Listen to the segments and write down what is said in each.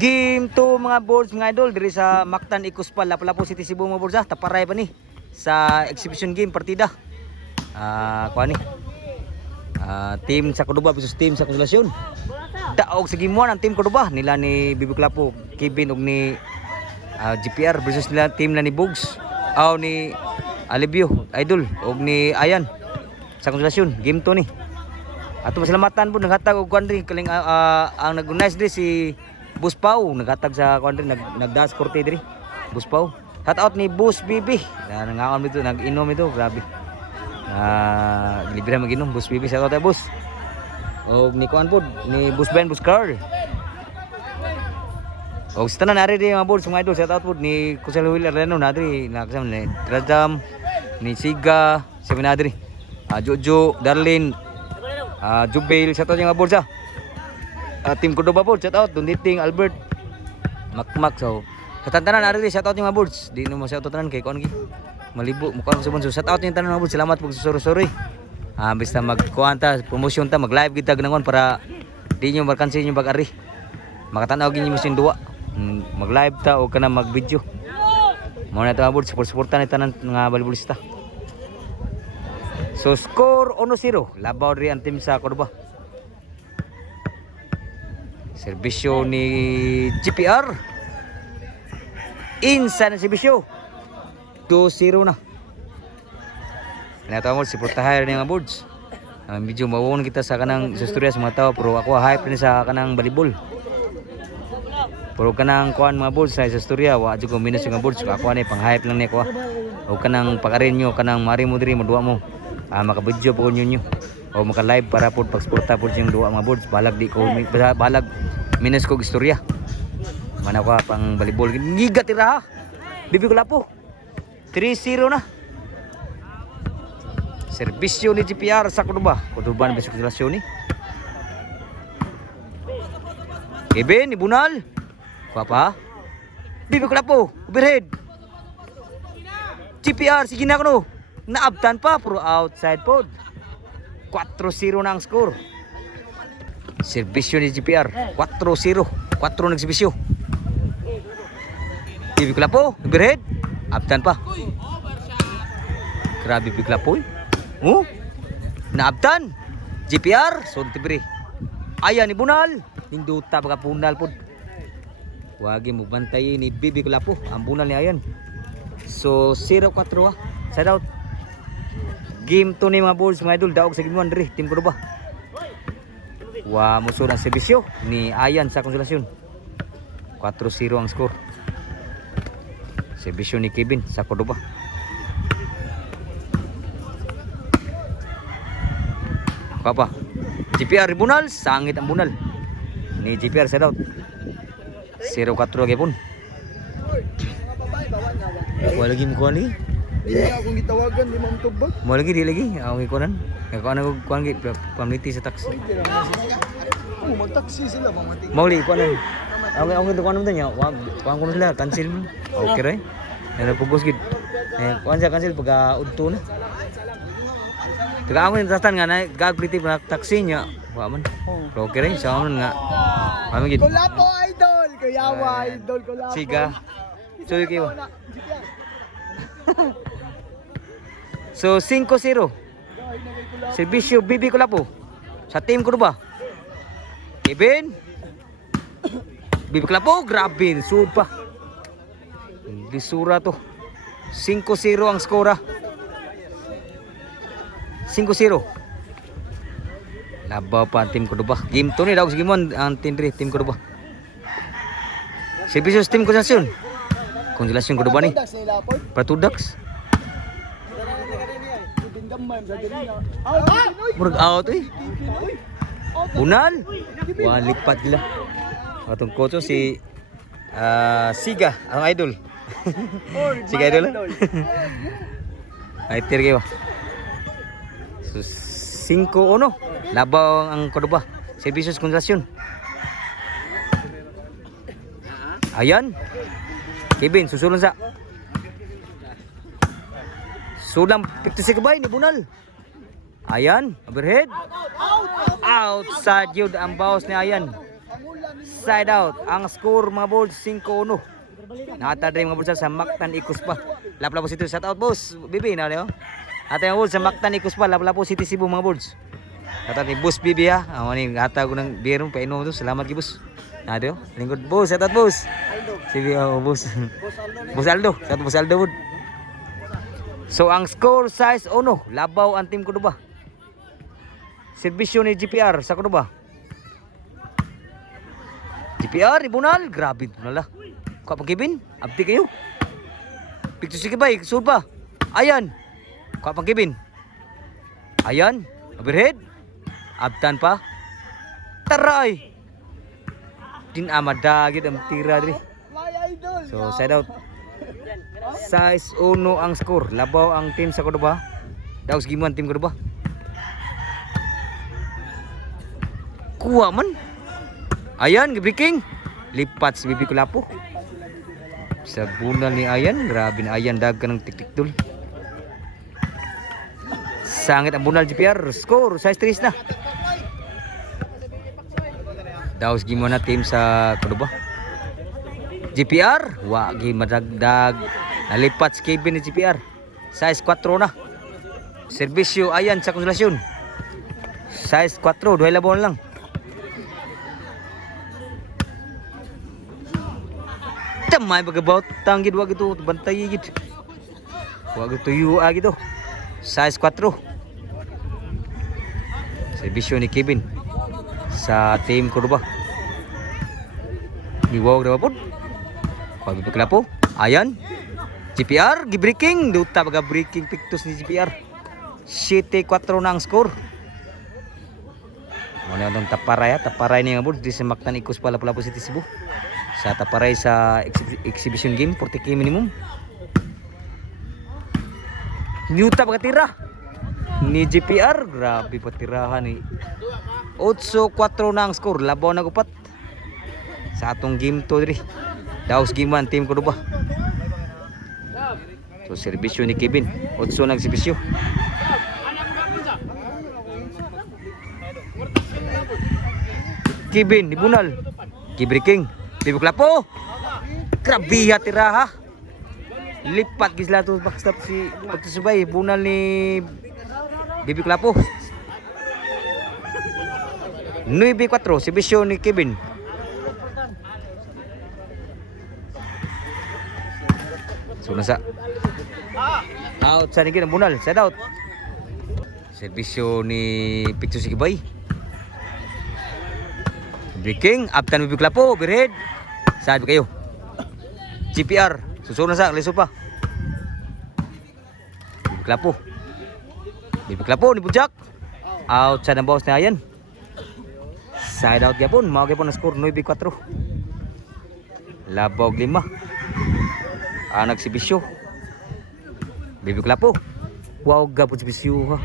Game 2 mga boards mga idol diri sa Mactan Ikuspal, Lapu-Lapu City, Cebu mga boards. Taparay pa ni sa exhibition game partida. Kuha ni. Team sa Cordoba versus team sa Konsolasyon. Daog sa game 1 ang team Cordoba nila ni Bibi Klapo, Kevin ug ni GPR versus nila team na ni Bugs. Ni Alibio Idol ug ni Ayan sa Konsolasyon. Game 2 ni. Ato masalamatan po naghatag og kuandri kaling ang nag-organize diri si Bus Pau, naghatag sa kuandri nagdas korte diri. Bus Pau. Shout out ni Bus Bibi. Nangaon dito, nag-inom ito, grabe. Libre mag-inom Bus Bibi, shout out Bus. Og ni kuan pod ni Bus Ben Bus Car. Og sa tanan ari di mga boards mga idol, shout out pod ni Kusel Will Areno nadri nakasama ni Tradam, ni Siga, si Minadri. Jojo, Darlene, Jubil, shout out mga boards Team Cordoba po, shout out Dunditing, Albert, Makmak. So sa tanan ari shout out mga boards. Di no mo shout out tanan kay kuan gi. Malibo mo kuan subon. So shout out yung tanan mga boards. Salamat pag susuri-suri. Basta magkuhan ta, promotion ta, mag-live kita ganangon para di nyo markansin yung bag-ari. Makatanaw gini mo sin duwa. Mag-live ta o kana mag-video. Mo na ta mga boards, support-supportan ni tanan nga volleyballista. So score 1-0, labaw rin ang team sa Cordoba. Serbisyo ni GPR. Insa na serbisyo. 2-0 na. Kaya mo suportahan ni mga boards. Medyo mawon kita sa kanang istorya sa mga tao pero ako hype rin sa kanang volleyball. Pero kanang kuan mga boards sa istorya wa jud ko minus yung mga boards. Ako ani pang hype lang ni ako. O kanang pagarin nyo kanang mari mo diri mo duwa mo. Maka-video po nyo o maka-live para po pagsuporta po yung duwa mga boards. Balag di ko balag minus ko istorya. Mana ko pang volleyball. Giga tira ha. Bibi ko lapo. 3-0 na. Serbisyo ni GPR sa Cordoba. Cordoba na besok relasyon ni. Kevin ni Bunal. Papa. Bibi ko lapo. Overhead. GPR sige na kuno. Naabtan pa pero outside pod. 4-0 na ang score. Serbisyo ni GPR 4-0. 4 nagsibisyo. Bibi ko lapo. Overhead. Abtan pa. Grabe bigla po naabtan. GPR Sontibre. Ayan ni Bunal. Hinduta baka Bunal po. Wagi mo bantay ni Bibi Kulapo. Ang Bunal ni Ayan. So 0-4 Side out. Game 2 ni mga boards mga idol. Daog sa game 1 diri. Team Cordoba. Musod ang serbisyo ni Ayan sa Konsolasyon. 4-0 ang score. Serbisyo ni Kevin sa Cordoba. Papa. GPR Bunal, sangit ang Bunal. Ni GPR side out. 0-4 gapon. Wala lagi mo kuan lagi. Di akong gitawagan di man tubag. Mo lagi di lagi. Ako ikunan. Ako ana kuan gi pamliti sa taxi. Mag-taxi sila mamating. Mauli kuan. Ako kuan mo tanya. Kuan ko sila cancel mo. Okay ra. Ano pugos gid. Kuan sa cancel pag udto na. Taga ako yung tatan nga na gagpriti na taxi niya. Wa man. Okay rin sa amin nga. Kami gid. Kulapo idol, kuyawa idol kulapo. Siga. Suyo kayo. So 5-0. Serbisyo Bibi Kulapo sa team Cordoba. Kevin. Bibi Kulapo, grabe, sud pa. Disura to. 5-0 ang skora. 5-0. Labaw pa ang team Cordoba. Game 2 ni daw sa game 1 ang team Cordoba. Serbisyo team Konsolasyon. Konsolasyon Cordoba ni. Patudax. Murag out eh. Bunal. Walipat nila. Atong coach si Siga, ang idol. Siga idol. Ay tirge ba. So 5-1 labaw ang Cordoba. Serbisyo Konsolasyon. Ayan. Kevin susulon sa. Sulang 56 kabay ni Bunal. Ayan, overhead. Outside yun ang bawas ni Ayan. Side out. Ang score mga boys 5-1. Nakatadre mga boys sa Mactan Icuspa. Lapu-Lapu City. Shout out boss. Bibi na niyo. Ate mga boys sa Mactan Icuspa. Lapu-Lapu City Cebu mga boys. Shout out ni Boss Bibi ha. Ni ata ko ng biro painom to. Salamat kay boss. Nado. Lingkod boss. Shout out boss. Sige boss. Boss Aldo. Shout out Boss Aldo. So ang score size 1. Labaw ang team Cordoba. Serbisyo ni GPR sa Cordoba. GPR ibunal. Grabe nala. Kuha pa Kevin. Abdi kayo. Picture sige ba? Sul pa. Ayan. Kuha pa Kevin. Ayan. Overhead. Abtan pa. Taray. Din amadagid ang tira diri. So side out. Size 1 ang score. Labaw ang team sa Cordoba. Daos gimuan team Cordoba. Kuha man. Ayan, breaking. Lipat si Bibi Kulapo. Sa bunal ni Ayan. Grabe na Ayan. Dag ka ng tik-tik-tul. Sangit ang bunal GPR. Score. Size 3 na. Daos gimuan na team sa Cordoba. GPR. Wagi madagdag. Nalipat si Kevin ni GPR. Size 4 na. Serbisyo Ayan sa konsolasyon. Size 4. 2 labon lang. Tamay pagkabaw tanggid wag ito bantay gid. Wag ito yu agi to. Size 4. Serbisyo ni Kevin sa team Cordoba. Niwag na po. Pagpikla po. Ayan. GPR gi-breaking, duta baga breaking pictus ni GPR. 7-4 na ang score. Muna nang taparay ni nga bud di sa Mactan Icuspa Lapu-Lapu City Cebu. Sa taparay sa exhibition game 40k minimum. Nyuta pagkatira ni GPR, grabe patirahan ni 8-4 na ang score. Labaw na gupat sa atong game to diri. Daos giman team Cordoba. So serbisyo ni Kevin 8 na serbisyo. Kevin ibunal. Kibreaking. Bibi Kulapo. Grabe tiraha. Lipat gisla to backstop si pagsusubay bunal ni Bibi Kulapo. 9-4 serbisyo ni Kevin. So nasa out sa nigin ang bunal. Side out. Serbisyo ni Picture Sikibay. Breaking. Abtan Bibi Kulapo. Overhead. Sabi kayo. GPR. Susunod sa. Leso pa. Bibi Kulapo. Bibi Kulapo. Nibudjak. Out sa ng boss na yan. Side out yapon. Mawag yapon na score. 9-4. Labog 5. Nagsibisyo. Bibi Kulapo. Wow, gapon sibisyo ha.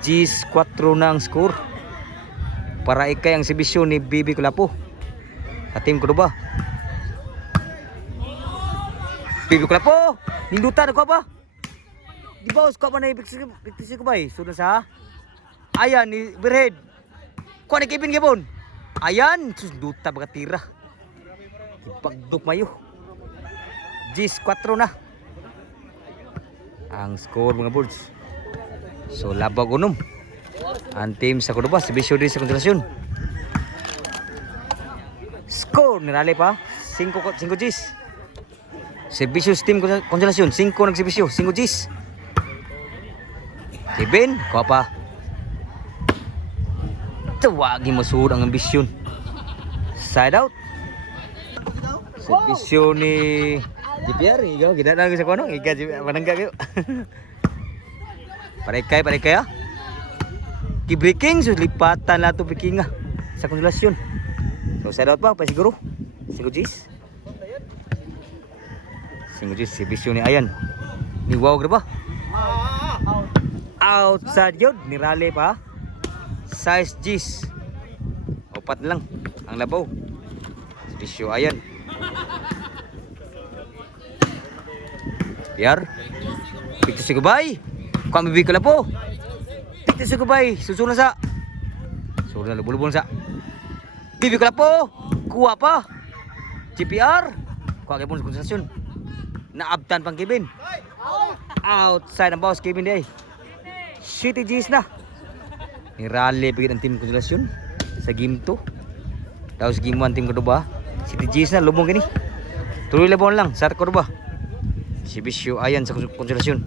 Gis 4 na ang score. Para ikay ang sibisyo ni Bibi Kulapo. Sa team Cordoba. Bibi Kulapo. Nindutan ako ba? Di ba usko pa na ipiksi ko ba eh? Sunod sa Ayan ni Berhead. Kuha ni Kevin Gabon. Ayan. Duta baga tira. Ipagduk mayo. Gis 4 na ang score mga boards. So labag unom ang team sa Cordoba. Serbisyo din sa konsolasyon. Score nirali pa 5 Gis. Serbisyo sa team konsolasyon 5 nagserbisyo 5 Gis. Kevin kuha pa. Tawagi masud ang ambisyon. Side out. Serbisyo ni GPR, ikaw, kita na sa kuno, ikaw, manangga kayo. Paray kaya. Ki-breaking, so lipatan na ito breaking nga sa konsolasyon. So, side out pa siguro. 5 Gis. 5 Gis, serbisyo ni Ayan. Ni wow, ba? Outside yun, ni Raleigh pa. 6 Gis. 4 lang ang labaw. Serbisyo Ayan. Biar Picture Sikubay. Kuha Bibi Kulapo. Picture Sikubay. Susunod sa. Susunod na lubulubon sa Bibi Kulapo. Kuha pa. GPR. Kuha kay Bones konsentrasyon. Naabtan pang Kevin. Outside ang boss Kevin day. City G's na. Nirally pagit ang team konsentrasyon sa game 2. Tapos game 1 team Cordoba. City G's na lubong kini. Tuloy labon lang sa Cordoba. Si Bisyo ayan sa konsentrasyon.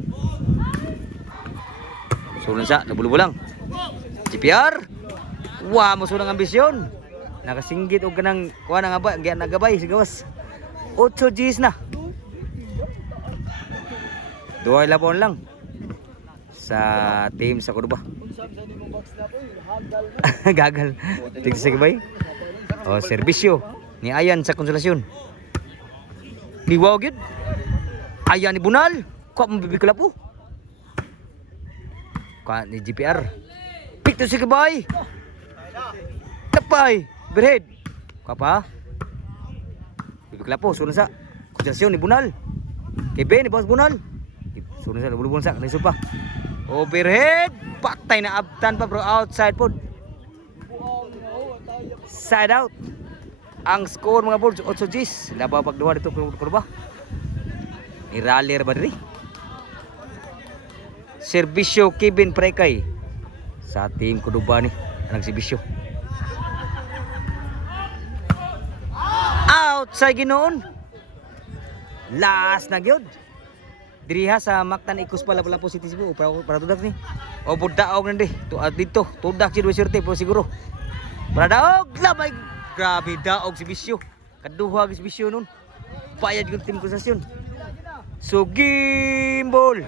Sulon sa nabulubo lang. GPR. Wah, musunang ambisyon. Nakasinggit og kanang kuha nang aba, nagabay sigawas. 8 G's na. Duhay labon lang sa team sa Cordoba. Gagal. Tigsa sige bay. Oh, serbisyo ni Ayan sa konsolasyon. Ni wow gyud. Ayan ni Bunal. Kuha mo bibikula po. Kuha ni GPR. Pick to sige bay. Tapay. Berhead. Kuha pa. Bibikula po. Sunod sa konsolasyon ni Bunal. Kebe ni Boss Bunal. Sunod sa bulubon sa kanisa pa. Overhead. Paktay na abtan pa bro. Outside po. Side out. Ang score mga boards 8 Gs. Labaw pagduha dito ko ba? Iralir ba diri? Serbisyo Kevin Prekay sa team Cordoba ni anang serbisyo. Outside ginoon. Last na gyud. Diriha sa Mactan Icos pala po City Cebu para tudak ni. O budaog nandi. Dito tudak si Duweserte po siguro. Para daog labay. Grabe daog si Bisyo. Kaduha si Bisyo nun. Payad yung team konsentrasyon. So gimbal.